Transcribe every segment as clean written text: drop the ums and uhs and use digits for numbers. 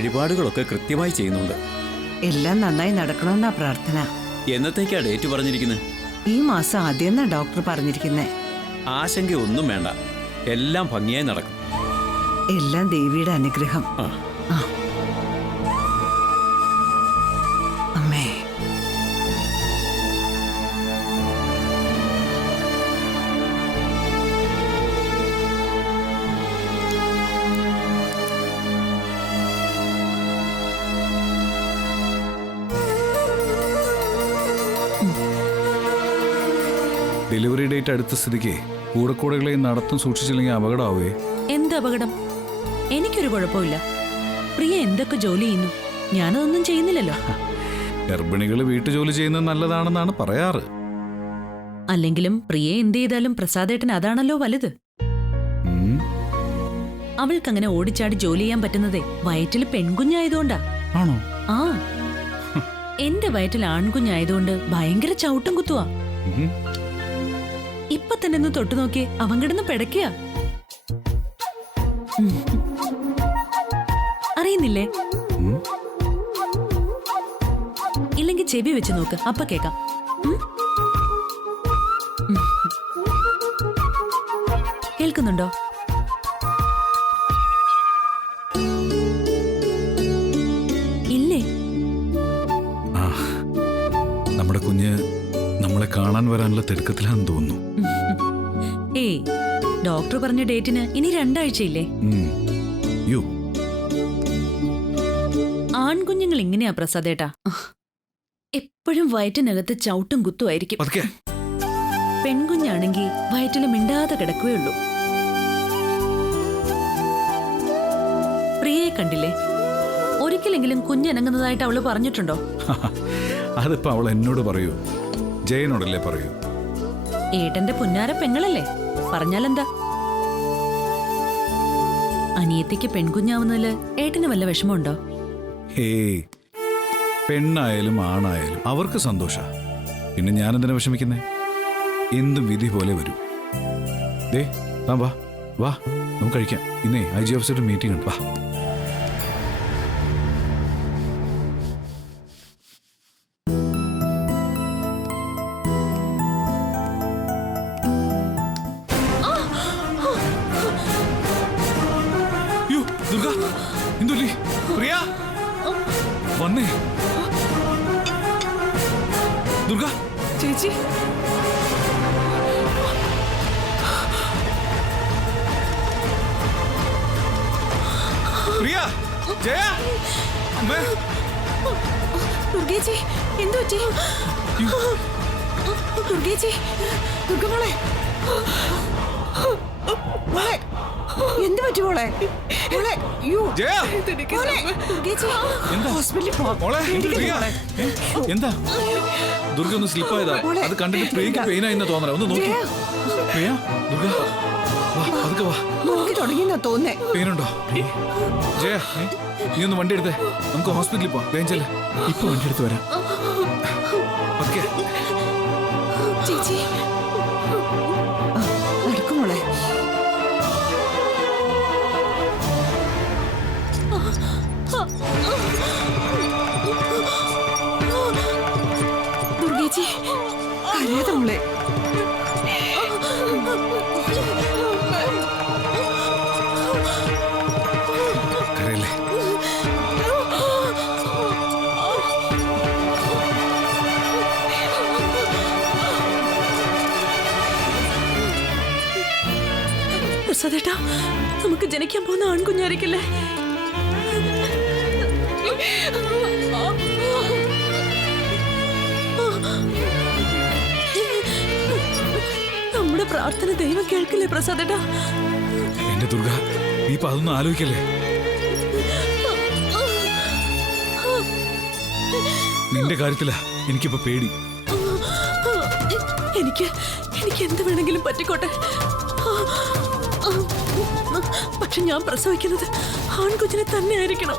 വഴിപാടുകളൊക്കെ കൃത്യമായി ചെയ്യുന്നുണ്ട്. എല്ലാം നന്നായി നടക്കണമെന്നാ പ്രാർത്ഥന. എന്നത്തേക്കാ ഡേറ്റ് പറഞ്ഞിരിക്കുന്നത്? ഈ മാസം ആദ്യം ഡോക്ടർ പറഞ്ഞിരിക്കുന്നേ. ആശങ്കയൊന്നും വേണ്ട, എല്ലാം ഭംഗിയായി നടക്കും. എല്ലാം ദേവിയുടെ അനുഗ്രഹം. അമ്മേ, ഡെലിവറി ഡേറ്റ് അടുത്ത സ്ഥിതിക്ക് കൂടക്കൂടകളെ നടത്തും സൂക്ഷിച്ചില്ലെങ്കിൽ അപകടമാവേ. എന്ത് അപകടം? എനിക്കൊരു കുഴപ്പമില്ല. പ്രിയ എന്തൊക്കെ ജോലി ചെയ്യുന്നു, ഞാനതൊന്നും ചെയ്യുന്നില്ലല്ലോ. ഗർഭിണികൾ വീട്ടുജോലി ചെയ്യുന്നത് നല്ലതാണെന്നാണ് പറയാറ്. അല്ലെങ്കിലും പ്രിയ എന്ത് ചെയ്താലും പ്രസാദേട്ടൻ അതാണല്ലോ വലുത്. അവൾക്കങ്ങനെ ഓടിച്ചാടി ജോലി ചെയ്യാൻ പറ്റുന്നതേ വയറ്റിൽ പെൺകുഞ്ഞായതുകൊണ്ടാ. ആണോ? ആ, എന്റെ വയറ്റിൽ ആൺകുഞ്ഞായതുകൊണ്ട് ഭയങ്കര ചവിട്ടും കുത്തുവാ. ഇപ്പൊ തന്നെ ഒന്ന് തൊട്ടു നോക്കി അവൻ കിടന്ന് പിടയ്ക്കുക. അറിയുന്നില്ലേ? ഇല്ലെങ്കിൽ ചെവി വെച്ച് നോക്ക്, അപ്പ കേക്കാം. കേൾക്കുന്നുണ്ടോ? ഇല്ലേ? നമ്മുടെ കുഞ്ഞ് നമ്മളെ കാണാൻ വരാനുള്ള തിടുക്കത്തിലാണെന്ന് തോന്നുന്നു. ഏയ്, ഡോക്ടർ പറഞ്ഞ ഡേറ്റിന് ഇനി 2 ആഴ്ചയില്ലേ? ആൺകുഞ്ഞുങ്ങൾ ഇങ്ങനെയാ പ്രസാദേട്ടാ, എപ്പോഴും വയറ്റിനകത്ത് ചവിട്ടും കുത്തുമായിരിക്കും. പെൺകുഞ്ഞാണെങ്കി വയറ്റില് മിണ്ടാതെ കിടക്കുകയേ ഉള്ളൂ. പ്രിയയെ കണ്ടില്ലേ? ഒരിക്കലെങ്കിലും കുഞ്ഞനങ്ങുന്നതായിട്ട് അവള് പറഞ്ഞിട്ടുണ്ടോ? അതിപ്പോ അവൾ എന്നോട് പറയൂ, ജയനോടല്ലേ പറയൂ. ഏട്ടന്റെ പുന്നാര പെങ്ങളല്ലേ, പറഞ്ഞാലെന്താ? അനിയത്തിക്ക് പെൺകുഞ്ഞാവുന്നതില് ഏട്ടന് വല്ല വിഷമമുണ്ടോ? ഹേയ്, പെണ്ണായാലും ആണായാലും അവർക്ക് സന്തോഷ. പിന്നെ ഞാനെന്തിനാ വിഷമിക്കുന്നേ? എന്തും വിധി പോലെ വരൂ. ദേ, താൻ വാ വാ, നമുക്ക് കഴിക്കാം. ഇന്നേ IG ഓഫീസറുടെ മീറ്റിംഗ് ഉണ്ട്. വാ. വന്നേ ദുർഗ ചേച്ചി. പ്രിയ, ജയ, അമ്മേ. ദുർഗേച്ചി, എന്തു പറ്റി? ദുർഗേച്ചി, ദുർഗമോളെ, മോളെ, എന്ത് പറ്റി മോളെ? മോളെ, ജയ, എന്താ? ദുർഗ ഒന്ന് സ്ലിപ്പായതാ. അത് കണ്ടിട്ട് പ്രിയക്ക് പെയിനായിന്ന് തോന്നണ. ഒന്ന് നോക്കി. പ്രിയ, ദുർഗ, അതൊക്കെ വാ. തുടങ്ങിയെന്നാ തോന്നേ. പെയിനുണ്ടോ? ജയ, നീ ഒന്ന് വണ്ടി എടുത്തേ, നമുക്ക് ഹോസ്പിറ്റലിൽ പോവാം. വേഞ്ചല്ലേ, ഇപ്പൊ വണ്ടി എടുത്ത് വരാം. ഓക്കെ ചേച്ചി, നടക്കുമോളെ. ദുർഗേച്ചി, കരയാതെ മോളെ. കരയല്ലേ. പ്രസാദേട്ടാ, നമുക്ക് ജനിക്കാൻ പോകുന്ന ആൺകുഞ്ഞായിരിക്കില്ലേ? നമ്മുടെ പ്രാർത്ഥന ദൈവം കേൾക്കില്ലേ പ്രസാദേട്ടാ? എന്റെ ദുർഗ, നീ ഇപ്പൊ അതൊന്നും ആലോചിക്കല്ലേ. നിന്റെ കാര്യത്തിലാ എനിക്കിപ്പോ പേടി. എനിക്ക് എന്ത് വേണമെങ്കിലും പറ്റിക്കോട്ടെ, പക്ഷെ ഞാൻ പ്രസവിക്കുന്നത് ആൺകുഞ്ഞിനെ തന്നെ ആയിരിക്കണം.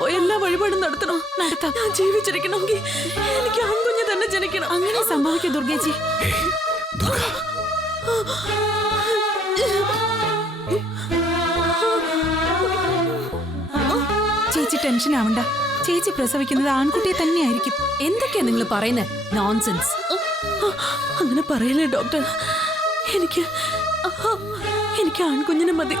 പോയി എല്ലാ വഴിപാടും നടത്തണം. നടത്താം. ഞാൻ ജീവിച്ചിരിക്കണമെങ്കിൽ എനിക്ക് ആൺകുഞ്ഞ് തന്നെ ജനിക്കണം. അങ്ങനെ സംഭവിക്കും ദുർഗേച്ചി. ഏയ്, ദുർഗ. ചേച്ചി ടെൻഷൻ ആവണ്ട. ചേച്ചി പ്രസവിക്കുന്നത് ആൺകുട്ടിയെ തന്നെയായിരിക്കും. എന്തൊക്കെയാ നിങ്ങൾ പറയുന്നത്? നോൺസെൻസ്. അങ്ങനെ പറയല്ലേ ഡോക്ടർ. എനിക്ക് ആൺകുഞ്ഞിനെ മതി.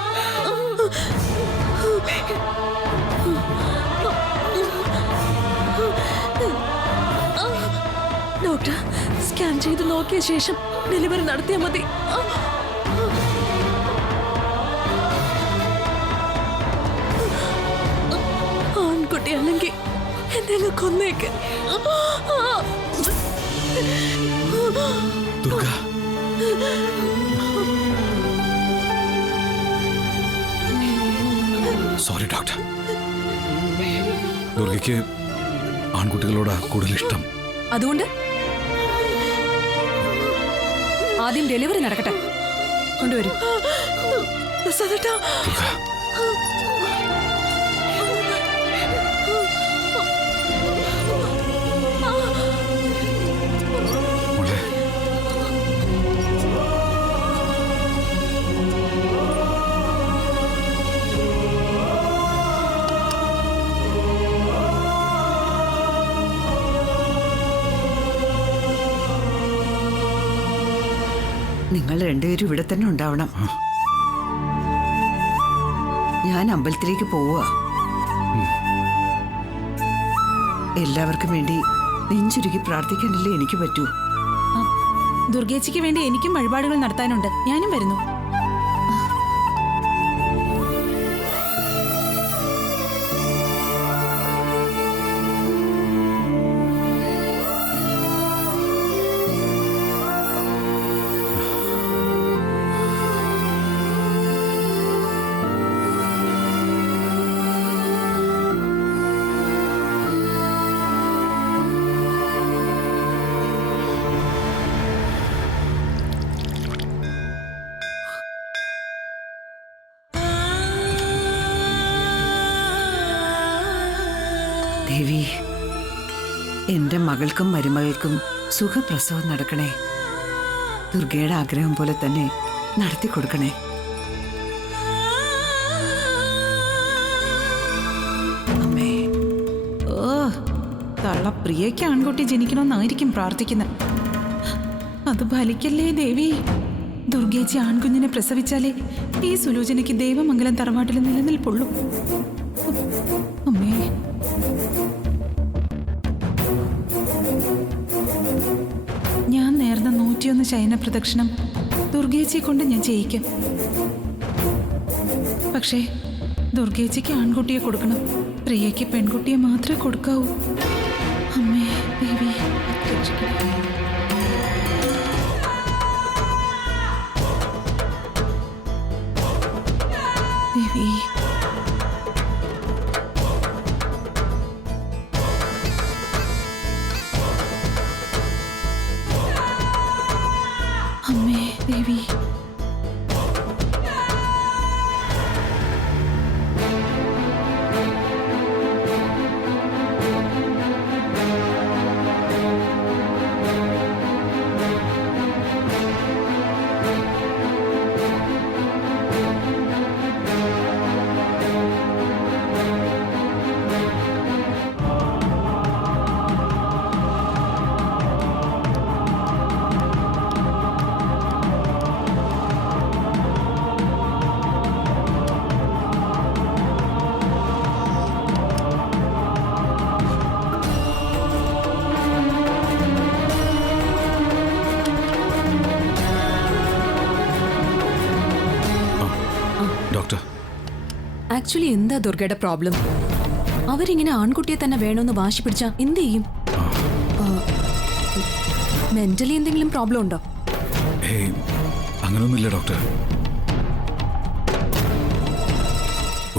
ഡോക്ടർ സ്കാൻ ചെയ്ത് നോക്കിയ ശേഷം ഡെലിവറി നടത്തിയാൽ മതി. ആൺകുട്ടി അല്ലെങ്കിൽ എന്നെ കൊന്നേക്ക്. Durga, sorry doctor. ദുർഗയ്ക്ക് ആൺകുട്ടികളോട് കൂടുതൽ ഇഷ്ടം. അതുകൊണ്ട് ആദ്യം ഡെലിവറി നടക്കട്ടെ. കൊണ്ടുവരൂ. ദുർഗ, മോളെ, നിങ്ങൾ രണ്ടുപേരും ഇവിടെ തന്നെ ഉണ്ടാവണം. ഞാൻ അമ്പലത്തിലേക്ക് പോവുക. എല്ലാവർക്കും വേണ്ടി നെഞ്ചുരുക്കി പ്രാർത്ഥിക്കാനല്ലേ എനിക്ക് പറ്റൂ. ദുർഗേച്ചിക്ക് വേണ്ടി എനിക്കും വഴിപാടുകൾ നടത്താനുണ്ട്. ഞാനും വരുന്നു. ദേവി, എന്റെ മകൾക്കും മരുമകൾക്കും സുഖപ്രസവം നടക്കണേ. ദുർഗയുടെ ആഗ്രഹം പോലെ തന്നെ നടത്തി കൊടുക്കണേ. അമ്മേ. ഓ, തള്ള പ്രിയയ്ക്ക് ആൺകുട്ടി ജനിക്കണമെന്നായിരിക്കും പ്രാർത്ഥിക്കുന്നത്. അത് ഫലിക്കല്ലേ ദേവി. ദുർഗേച്ചി ആൺകുഞ്ഞിനെ പ്രസവിച്ചാലേ ഈ സുലോചനയ്ക്ക് ദേവമംഗലം തറവാട്ടിൽ നിലനിൽപ്പുള്ളൂ. അമ്മേ. ഞാൻ നേർന്ന 101 ശയന പ്രദക്ഷിണം ദുർഗേച്ചിയെ കൊണ്ട് ഞാൻ ചെയ്യിക്കും. പക്ഷേ ദുർഗേച്ചിക്ക് ആൺകുട്ടിയെ കൊടുക്കണം. പ്രിയയ്ക്ക് പെൺകുട്ടിയെ മാത്രമേ കൊടുക്കാവൂ. അമ്മേ ദേവി രക്ഷിക്കണേ. ദേവി. അമ്മേ ദേവി. ഡോക്ടർ, ആക്ച്വലി എന്താ ദുർഗയുടെ പ്രോബ്ലം? അവരിങ്ങനെ ആൺകുട്ടിയെ തന്നെ വേണമെന്ന് വാശി പിടിച്ചാ എന്ത് ചെയ്യും? മെന്റലി എന്തെങ്കിലും പ്രോബ്ലം ഉണ്ടോ? ഏയ്, അങ്ങനൊന്നുമില്ല ഡോക്ടർ.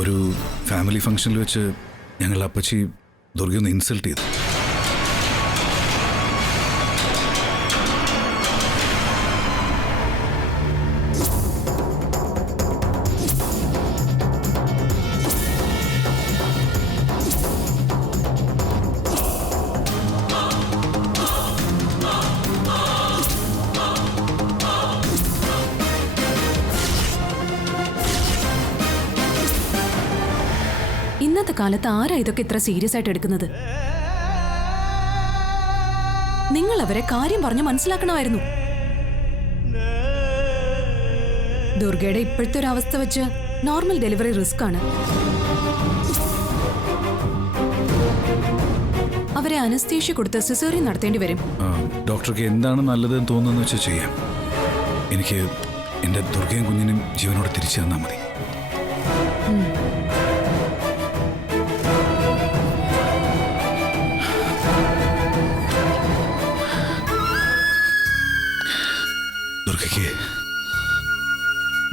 ഒരു ഫാമിലി ഫംഗ്ഷനിൽ വെച്ച് ഞങ്ങൾ അപ്പച്ചി ദുർഗയൊന്ന് ഇൻസൾട്ട് ചെയ്തു. കാലത്ത് ആരാ ഇതൊക്കെ ഇത്ര സീരിയസ് ആയിട്ട് എടുക്കുന്നത്? നിങ്ങൾ അവരെ കാര്യം പറഞ്ഞു മനസ്സിലാക്കണമായിരുന്നു. ദുർഗയുടെ ഇപ്പോഴത്തെ ഒരു അവസ്ഥ വെച്ച് നോർമൽ ഡെലിവറി റിസ്ക് ആണ്. അവരെ അനസ്തേഷ്യ കൊടുത്ത് സിസേറിയൻ നടത്തേണ്ടി വരും. ഡോക്ടർക്ക് എന്താണ് നല്ലതെന്ന് തോന്നുന്നു വെച്ചാൽ ചെയ്യാം. എനിക്ക് എൻ്റെ ദുർഗയും കുഞ്ഞിനും ജീവനോടെ തിരിച്ചു തന്നാൽ മതി.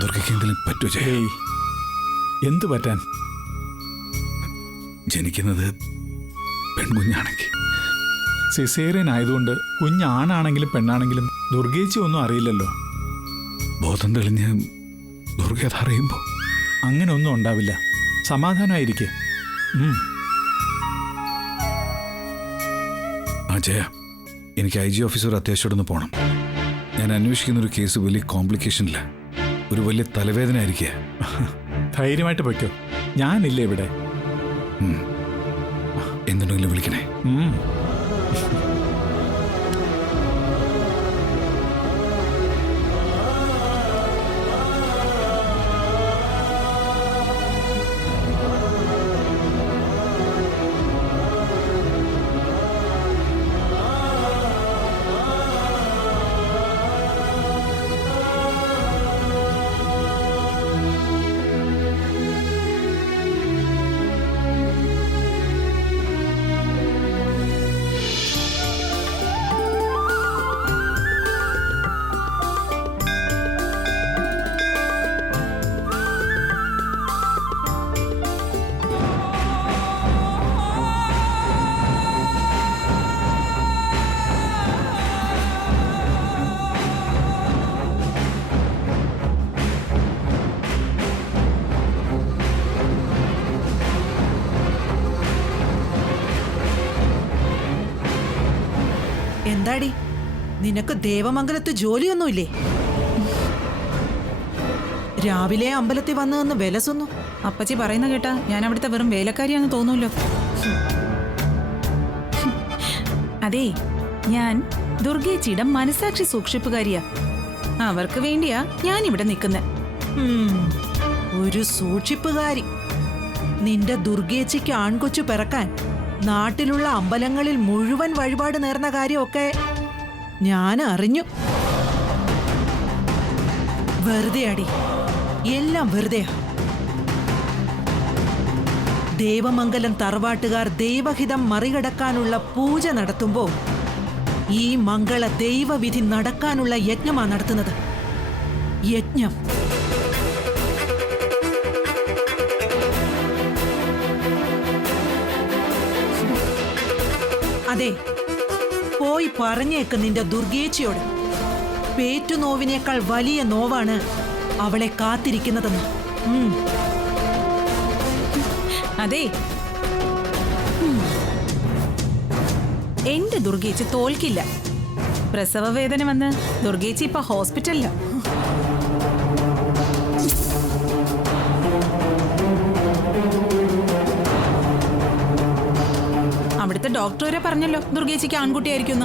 ദുർഗയ്ക്ക് എന്തെങ്കിലും പറ്റുമോ ചെയ്യാ? എന്തു പറ്റാൻ? ജനിക്കുന്നത് പെൺകുഞ്ഞാണെങ്കിൽ സിസേറിയൻ ആയതുകൊണ്ട് കുഞ്ഞാണാണെങ്കിലും പെണ്ണാണെങ്കിലും ദുർഗേച്ചി ഒന്നും അറിയില്ലല്ലോ. ബോധം തെളിഞ്ഞ് ദുർഗ അതറിയുമ്പോൾ അങ്ങനെ ഒന്നും ഉണ്ടാവില്ല. സമാധാനമായിരിക്കെ. ആ ജയ, എനിക്ക് IG ഓഫീസർ അത്യാവശ്യമായിട്ടൊന്ന് പോകണം. ഞാൻ അന്വേഷിക്കുന്നൊരു കേസ് വലിയ കോംപ്ലിക്കേഷനില്ല. ഒരു വലിയ തലവേദന ആയിരിക്കുക. ധൈര്യമായിട്ട് പൊയ്ക്കോ, ഞാനില്ലേ ഇവിടെ. എന്തുണ്ടെങ്കിലും വിളിക്കണേ. എന്താടി, നിനക്ക് ദേവമംഗലത്ത് ജോലിയൊന്നുമില്ലേ? രാവിലെ അമ്പലത്തിൽ വന്നു നിന്ന് വിലസൊന്നു. അപ്പച്ചി പറയുന്ന കേട്ടാ ഞാൻ അവിടുത്തെ വെറും വേലക്കാരിയാന്ന് തോന്നൂല്ലോ. അതെ, ഞാൻ ദുർഗേച്ചിയുടെ മനസാക്ഷി സൂക്ഷിപ്പുകാരിയാ. അവർക്ക് വേണ്ടിയാ ഞാൻ ഇവിടെ നിൽക്കുന്നത്. ഒരു സൂക്ഷിപ്പുകാരി. നിന്റെ ദുർഗേച്ചിക്ക് ആൺകൊച്ചു പിറക്കാൻ നാട്ടിലുള്ള അമ്പലങ്ങളിൽ മുഴുവൻ വഴിപാട് നേർന്ന കാര്യമൊക്കെ ഞാൻ അറിഞ്ഞു. വെറുതെ അടി, എല്ലാം വെറുതെയാ. ദേവമംഗലം തറവാട്ടുകാർ ദൈവഹിതം മറികടക്കാനുള്ള പൂജ നടത്തുമ്പോൾ ഈ മംഗള ദൈവവിധി നടക്കാനുള്ള യജ്ഞമാണ് നടത്തുന്നത്. യജ്ഞം. അതെ, പോയി പറഞ്ഞേക്ക് നിന്റെ ദുർഗേച്ചിയോട്. പേറ്റുനോവിനേക്കാൾ വലിയ നോവാണ് അവളെ കാത്തിരിക്കുന്നതെന്ന്. അതെ, എന്റെ ദുർഗേച്ചി തോൽക്കില്ല. പ്രസവ വേദന വന്ന് ദുർഗേച്ചി ഇപ്പൊ ഹോസ്പിറ്റലില. അവിടുത്തെ ഡോക്ടർ വരെ പറഞ്ഞല്ലോ ദുർഗേച്ചിക്ക് ആൺകുട്ടിയായിരിക്കും.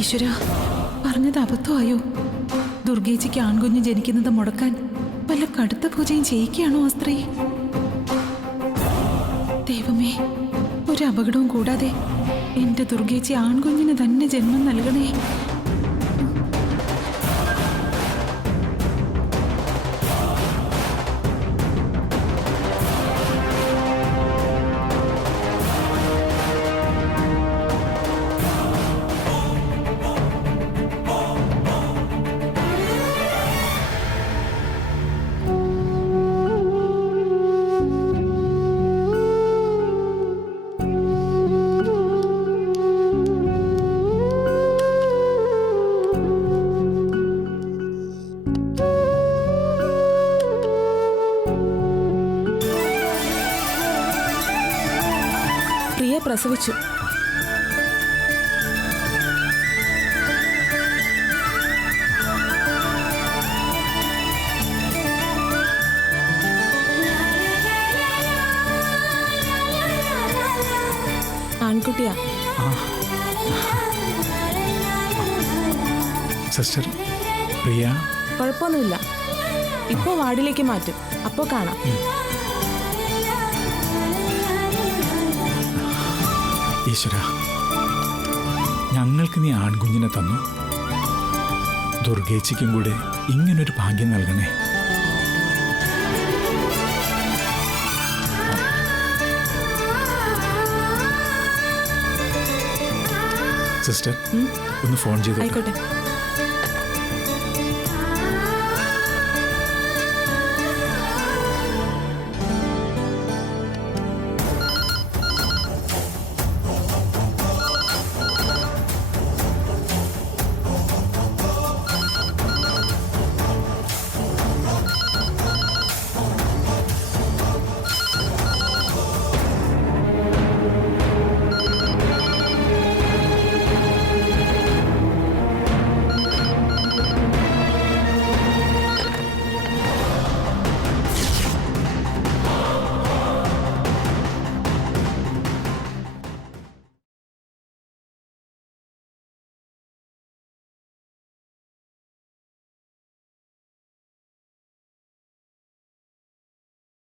ഈശ്വര, പറഞ്ഞത് അബദ്ധമായോ? ദുർഗേച്ചിക്ക് ആൺകുഞ്ഞ് ജനിക്കുന്നത് മുടക്കാൻ വല്ല കടുത്ത പൂജയും ചെയ്യിക്കുകയാണോ ആ സ്ത്രീ? ദൈവമേ, ഒരു അപകടവും കൂടാതെ എന്റെ ദുർഗേച്ചി ആൺകുഞ്ഞിന് തന്നെ ജന്മം നൽകണേ. പ്രിയ പ്രസവിച്ചു. ആൺകുട്ടിയാ. സിസ്റ്റർ പ്രിയ, കുഴപ്പമൊന്നുമില്ല. ഇപ്പോ വാർഡിലേക്ക് മാറ്റും. അപ്പോ കാണാം. ഈശ്വര, ഞങ്ങൾക്ക് നീ ആൺകുഞ്ഞിനെ തന്നു. ദുർഗേച്ചിക്കും കൂടെ ഇങ്ങനൊരു ഭാഗ്യം നൽകണേ. സിസ്റ്റർ, ഒന്ന് ഫോൺ ചെയ്തു. ആയിക്കോട്ടെ.